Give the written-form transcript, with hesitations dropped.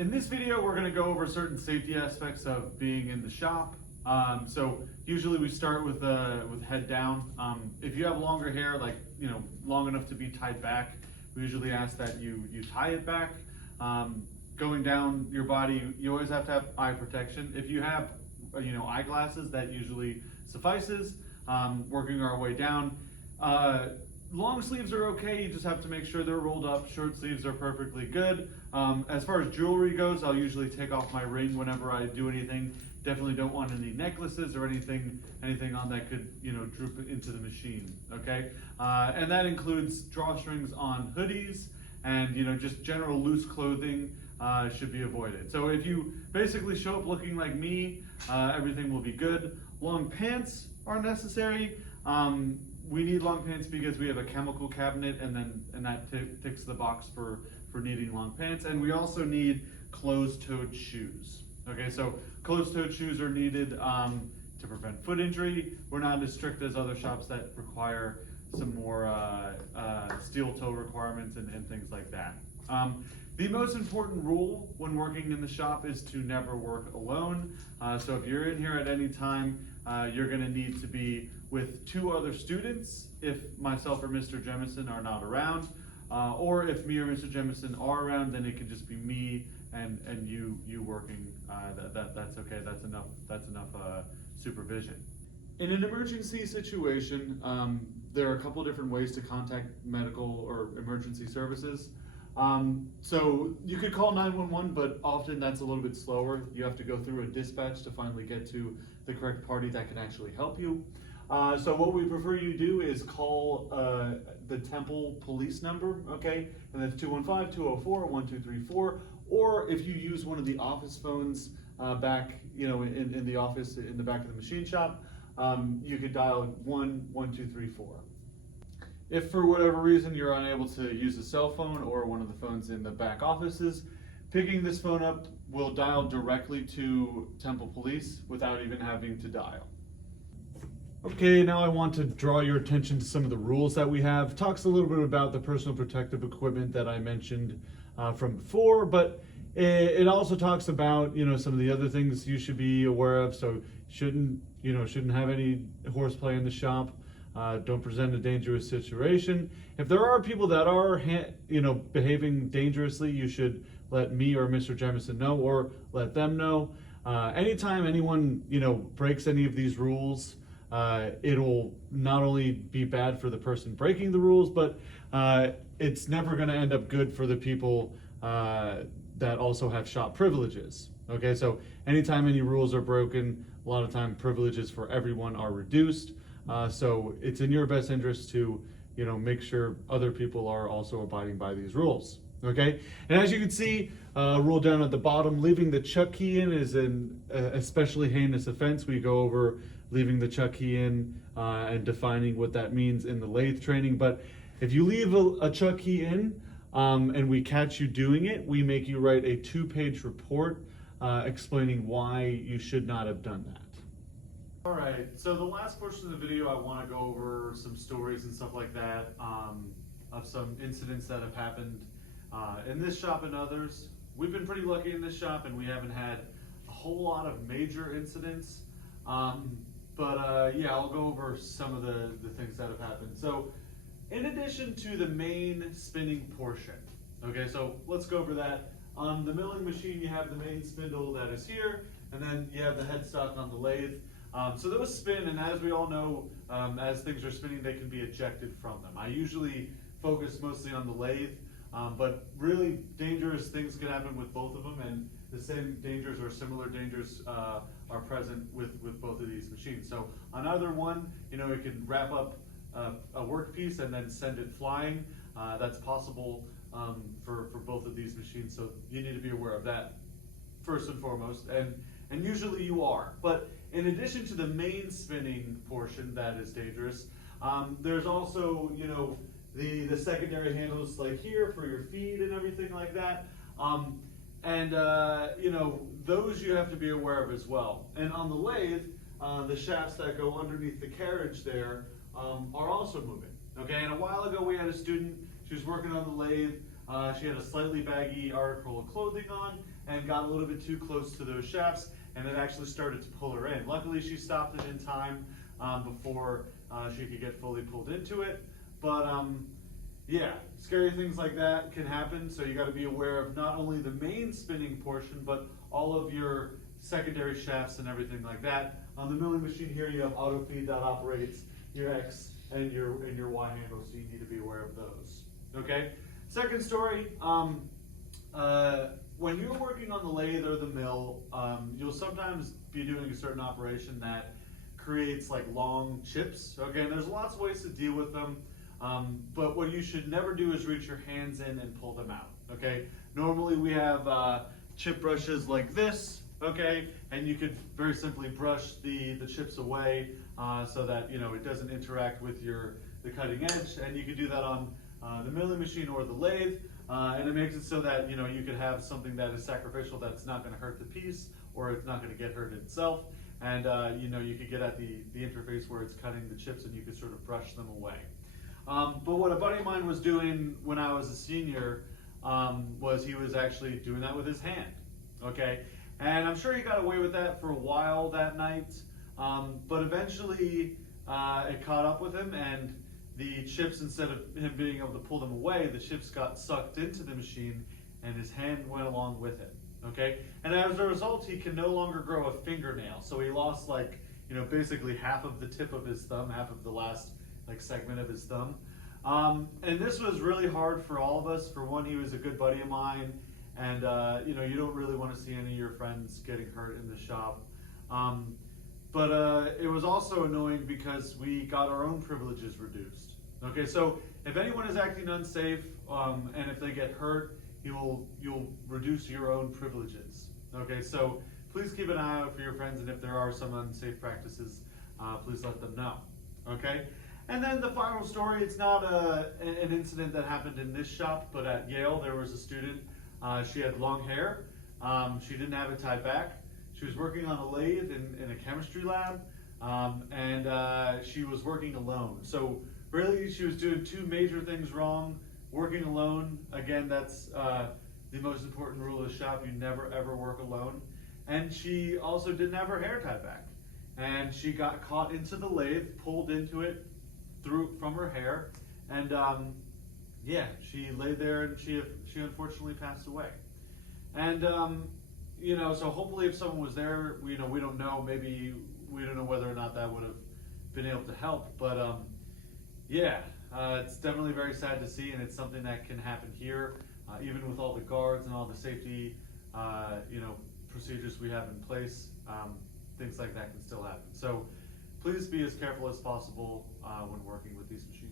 In this video, we're going to go over certain safety aspects of being in the shop. So usually we start with head down. If you have longer hair, like long enough to be tied back, we usually ask that you tie it back. Going down your body, you always have to have eye protection. If you have eyeglasses, that usually suffices. Working our way down. Long sleeves are okay, you just have to make sure they're rolled up. Short sleeves are perfectly good. As far as jewelry goes, I'll usually take off my ring whenever I do anything. Definitely don't want any necklaces or anything on that could droop into the machine, okay? And that includes drawstrings on hoodies and just general loose clothing should be avoided. So if you basically show up looking like me, everything will be good. Long pants are necessary. We need long pants because we have a chemical cabinet, and that ticks the box for needing long pants. And we also need closed-toed shoes. Okay, so closed-toed shoes are needed to prevent foot injury. We're not as strict as other shops that require some more steel toe requirements and things like that. The most important rule when working in the shop is to never work alone. So if you're in here at any time, you're going to need to be with two other students if myself or Mr. Jemison are not around, or if me or Mr. Jemison are around, then it could just be me and you working. That's okay. That's enough supervision. In an emergency situation, there are a couple different ways to contact medical or emergency services. So you could call 911, but often that's a little bit slower. You have to go through a dispatch to finally get to the correct party that can actually help you. So what we prefer you do is call the Temple police number, okay? And that's 215-204-1234. Or if you use one of the office phones back, in the office, in the back of the machine shop, you could dial 11234. If for whatever reason you're unable to use a cell phone or one of the phones in the back offices, picking this phone up will dial directly to Temple Police without even having to dial. Okay, now I want to draw your attention to some of the rules that we have. Talks a little bit about the personal protective equipment that I mentioned from before, but it also talks about some of the other things you should be aware of. So shouldn't have any horseplay in the shop. Don't present a dangerous situation. If there are people that are behaving dangerously, you should let me or Mr. Jemison know, or let them know. Anytime anyone breaks any of these rules, it'll not only be bad for the person breaking the rules, but it's never going to end up good for the people that also have shop privileges. Okay, so anytime any rules are broken, a lot of time privileges for everyone are reduced. So it's in your best interest to make sure other people are also abiding by these rules. Okay, and as you can see, rule down at the bottom, leaving the chuck key in is an especially heinous offense. We go over leaving the chuck key in and defining what that means in the lathe training. But if you leave a chuck key in and we catch you doing it, we make you write a 2-page report explaining why you should not have done that. All right, so the last portion of the video, I want to go over some stories and stuff like that of some incidents that have happened in this shop and others. We've been pretty lucky in this shop, and we haven't had a whole lot of major incidents. Yeah, I'll go over some of the things that have happened. So in addition to the main spinning portion, okay, so let's go over that. On the milling machine, you have the main spindle that is here, and then you have the headstock on the lathe. So those spin, and as we all know, as things are spinning, they can be ejected from them. I usually focus mostly on the lathe, but really dangerous things can happen with both of them, and the same dangers or similar dangers are present with both of these machines. So on either one, it can wrap up a workpiece and then send it flying. That's possible for both of these machines, so you need to be aware of that first and foremost, and usually you are. But in addition to the main spinning portion that is dangerous, there's also the secondary handles like here for your feed and everything like that. Those you have to be aware of as well. And on the lathe, the shafts that go underneath the carriage there are also moving. Okay, and a while ago we had a student, she was working on the lathe, She had a slightly baggy article of clothing on and got a little bit too close to those shafts, and it actually started to pull her in. Luckily, she stopped it in time before she could get fully pulled into it. But yeah, scary things like that can happen, so you got to be aware of not only the main spinning portion, but all of your secondary shafts and everything like that. On the milling machine here, you have auto feed that operates your X and your Y handle, so you need to be aware of those. Okay. Second story. When you're working on the lathe or the mill, you'll sometimes be doing a certain operation that creates like long chips. Okay, and there's lots of ways to deal with them. But what you should never do is reach your hands in and pull them out. Okay. Normally we have chip brushes like this. Okay, and you could very simply brush the chips away so that it doesn't interact with the cutting edge, and you could do that on the milling machine or the lathe, and it makes it so that you could have something that is sacrificial that's not going to hurt the piece, or it's not going to get hurt itself, and you could get at the interface where it's cutting the chips, and you could sort of brush them away. But what a buddy of mine was doing when I was a senior was he was actually doing that with his hand. Okay. And I'm sure he got away with that for a while that night, but eventually it caught up with him, and the chips, instead of him being able to pull them away, the chips got sucked into the machine, and his hand went along with it. Okay, and as a result, he can no longer grow a fingernail. So he lost basically half of the tip of his thumb, half of the last segment of his thumb, and this was really hard for all of us. For one, he was a good buddy of mine. And you don't really want to see any of your friends getting hurt in the shop. But it was also annoying because we got our own privileges reduced. Okay, so if anyone is acting unsafe and if they get hurt, you'll reduce your own privileges. Okay, so please keep an eye out for your friends, and if there are some unsafe practices, please let them know. Okay, and then the final story, it's not an incident that happened in this shop, but at Yale there was a student. She had long hair. She didn't have it tied back. She was working on a lathe in a chemistry lab, and she was working alone. So really, she was doing two major things wrong. Working alone, again, that's the most important rule of the shop. You never ever work alone. And she also didn't have her hair tied back. And she got caught into the lathe, pulled into it from her hair, and yeah, she lay there and she unfortunately passed away. And so hopefully if someone was there, we don't know, maybe we don't know whether or not that would have been able to help, but yeah, it's definitely very sad to see, and it's something that can happen here, even with all the guards and all the safety procedures we have in place. Things like that can still happen. So please be as careful as possible when working with these machines.